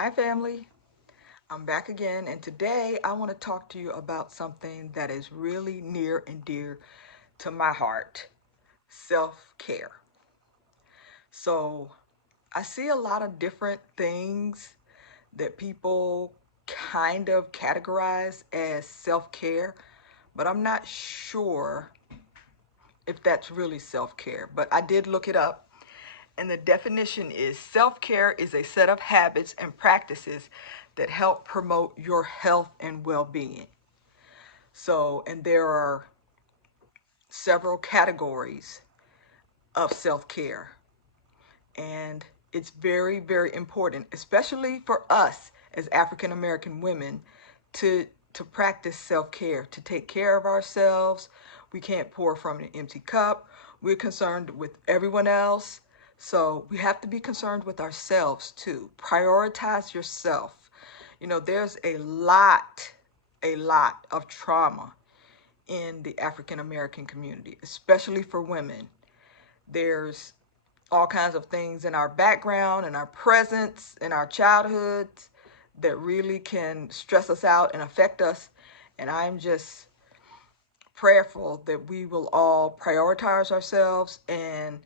Hi, family. I'm back again, and today I want to talk to you about something that is really near and dear to my heart: self care. So, I see a lot of different things that people kind of categorize as self care, but I'm not sure if that's really self care. But I did look it up, and the definition is self care is a set of habits and practices that help promote your health and well being. So, and there are several categories of self care, and it's very, very important, especially for us as African American women, to practice self care, to take care of ourselves. We can't pour from an empty cup. We're concerned with everyone else. So we have to be concerned with ourselves too. Prioritize yourself. There's a lot of trauma in the African American community, especially for women. There's all kinds of things in our background, in our presence, in our childhoods that really can stress us out and affect us. And I'm just prayerful that we will all prioritize ourselves and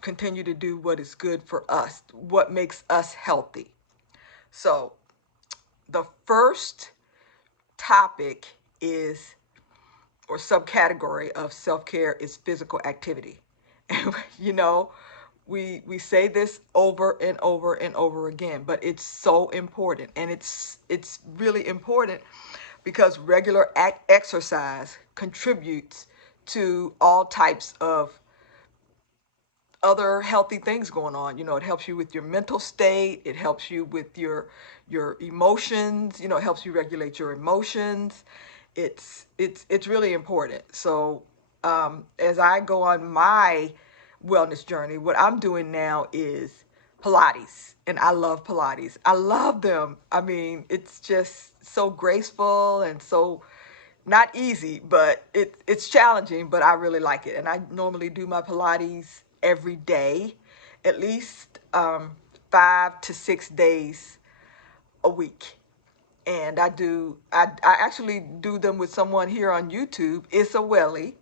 continue to do what is good for us, what makes us healthy. So, the first topic is, or subcategory of self-care, is physical activity. And we say this over and over and over again, but it's so important, and it's really important because regular exercise contributes to all types of other healthy things going on. It helps you with your mental state, it helps you with your emotions, it helps you regulate your emotions. It's really important. So as I go on my wellness journey, what I'm doing now is Pilates, and I love Pilates. I love them. I mean, it's just so graceful and so not easy, but it's challenging, but I really like it. And I normally do my Pilates every day, at least 5 to 6 days a week. And I actually do them with someone here on YouTube, Issa Welly.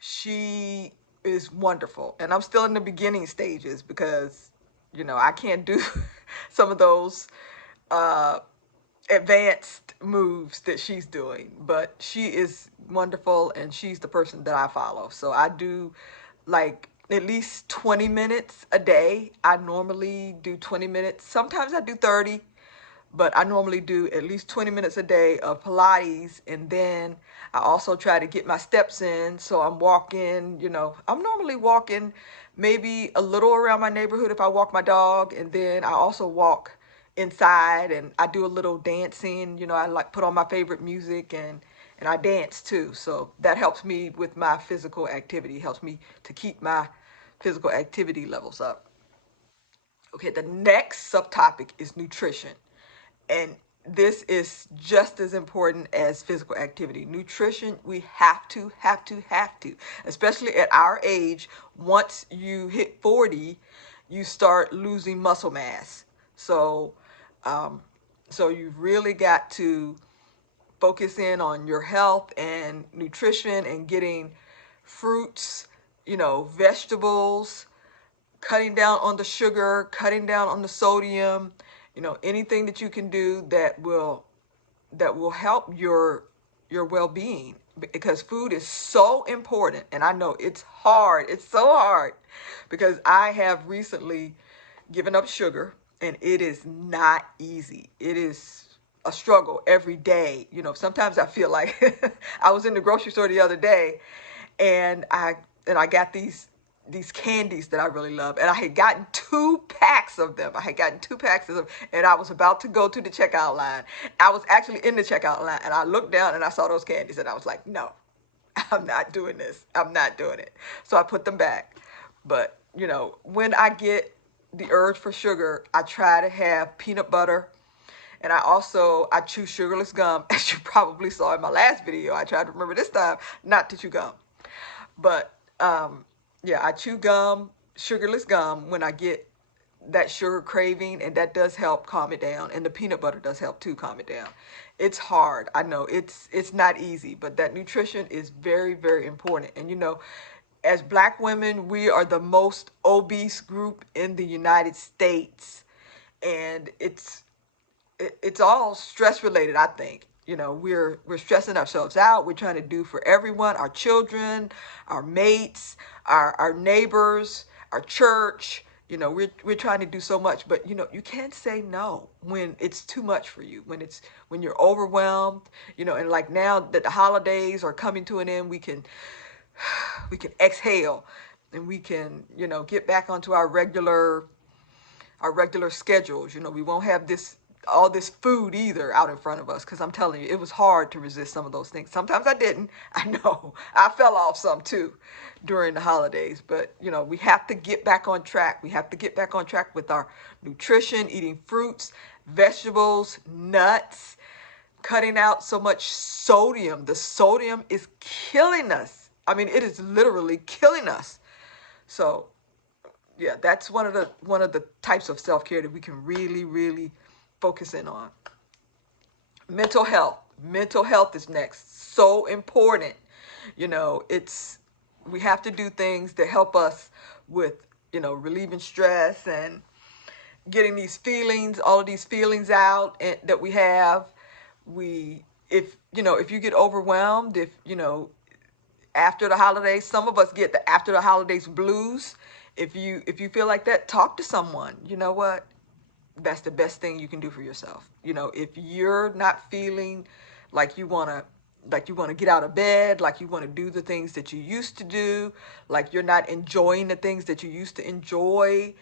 She is wonderful. And I'm still in the beginning stages because, I can't do some of those uh, advanced moves that she's doing, but she is wonderful, and she's the person that I follow. So I do like at least 20 minutes a day. I normally do 20 minutes. Sometimes I do 30, but I normally do at least 20 minutes a day of Pilates. And then I also try to get my steps in. So I'm walking, I'm normally walking maybe a little around my neighborhood if I walk my dog. And then I also walk inside, and I do a little dancing. I like put on my favorite music, and I dance too. So that helps me with my physical activity, helps me to keep my physical activity levels up. Okay, the next subtopic is nutrition. And this is just as important as physical activity. Nutrition, we have to, especially at our age. Once you hit 40, you start losing muscle mass. So, you've really got to focus in on your health and nutrition and getting fruits, vegetables, cutting down on the sugar, cutting down on the sodium, anything that you can do that will help your well-being, because food is so important. And I know it's hard. It's so hard because I have recently given up sugar, and it is not easy. It is a struggle every day. Sometimes I feel like I was in the grocery store the other day, and I got these candies that I really love. And I had gotten 2 packs of them. And I was about to go to the checkout line. I was actually in the checkout line, and I looked down and I saw those candies, and I was like, no, I'm not doing this. I'm not doing it. So I put them back. But, when I get the urge for sugar, I try to have peanut butter. And I chew sugarless gum, as you probably saw in my last video. I tried to remember this time not to chew gum. But yeah, I chew gum, sugarless gum, when I get that sugar craving, and that does help calm it down. And the peanut butter does help to calm it down. It's hard. I know it's not easy, but that nutrition is very, very important. And as Black women, we are the most obese group in the United States, and it's all stress related, I think. We're stressing ourselves out. We're trying to do for everyone, our children, our mates, our neighbors, our church. We're trying to do so much, but you can't say no when it's too much for you, when you're overwhelmed. And like now that the holidays are coming to an end, we can exhale, and we can get back onto our regular schedules. We won't have all this food either out in front of us, because I'm telling you, it was hard to resist some of those things. Sometimes I didn't. I know I fell off some too during the holidays, but we have to get back on track. We have to get back on track with our nutrition, eating fruits, vegetables, nuts, cutting out so much sodium. The sodium is killing us. I mean, it is literally killing us. So yeah, that's one of the types of self-care that we can really, really focus in on. Mental health is next. So important. It's we have to do things that help us with relieving stress and getting these feelings, all of these feelings out that we have. If you get overwhelmed, after the holidays, some of us get the after the holidays blues. If you feel like that, talk to someone. You know what? That's the best thing you can do for yourself. If you're not feeling like you want to get out of bed, like you want to do the things that you used to do, like you're not enjoying the things that you used to enjoy,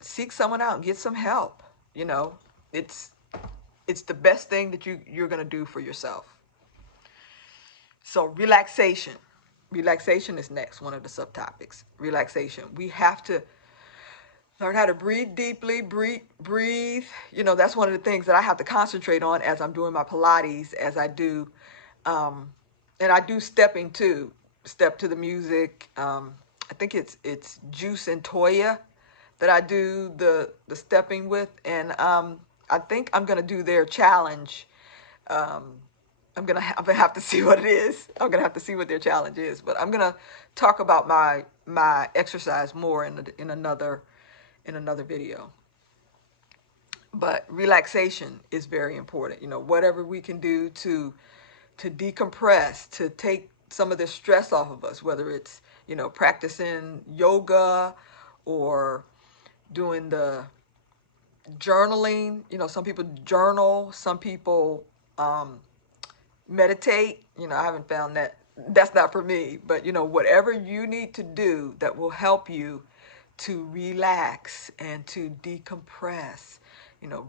seek someone out and get some help. It's it's the best thing that you're going to do for yourself. So relaxation is next, one of the subtopics. Relaxation. We have to learn how to breathe deeply, breathe. That's one of the things that I have to concentrate on as I'm doing my Pilates, as I do, and I do stepping too. Step to the music. I think it's Juice and Toya that I do the stepping with, and I think I'm gonna do their challenge. I'm gonna have to see what it is. I'm gonna have to see what their challenge is, but I'm gonna talk about my exercise more in another video. But relaxation is very important. Whatever we can do to decompress, to take some of the stress off of us, whether it's practicing yoga or doing the journaling. Some people journal, some people meditate. I haven't found that's not for me, but whatever you need to do that will help you to relax and to decompress,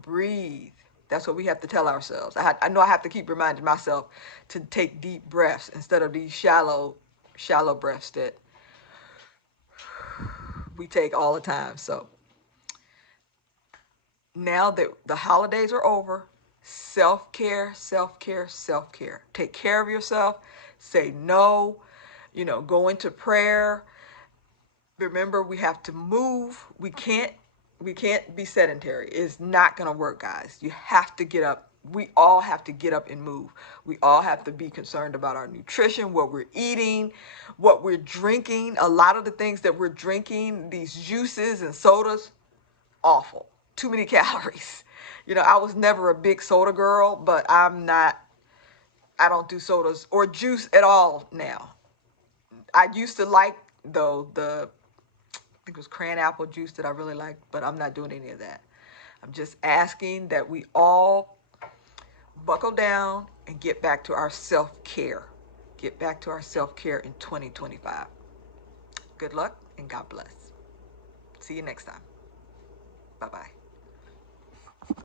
breathe. That's what we have to tell ourselves. I know I have to keep reminding myself to take deep breaths instead of these shallow breaths that we take all the time. So now that the holidays are over, self-care, self-care, self-care. Take care of yourself. Say no. Go into prayer. Remember, we have to move. We can't be sedentary. It's not going to work, guys. You have to get up. We all have to get up and move. We all have to be concerned about our nutrition, what we're eating, what we're drinking. A lot of the things that we're drinking, these juices and sodas, awful. Too many calories. I was never a big soda girl, but I don't do sodas or juice at all now. I used to like, though, I think it was cran apple juice that I really liked, but I'm not doing any of that. I'm just asking that we all buckle down and get back to our self-care. Get back to our self-care in 2025. Good luck and God bless. See you next time. Bye-bye.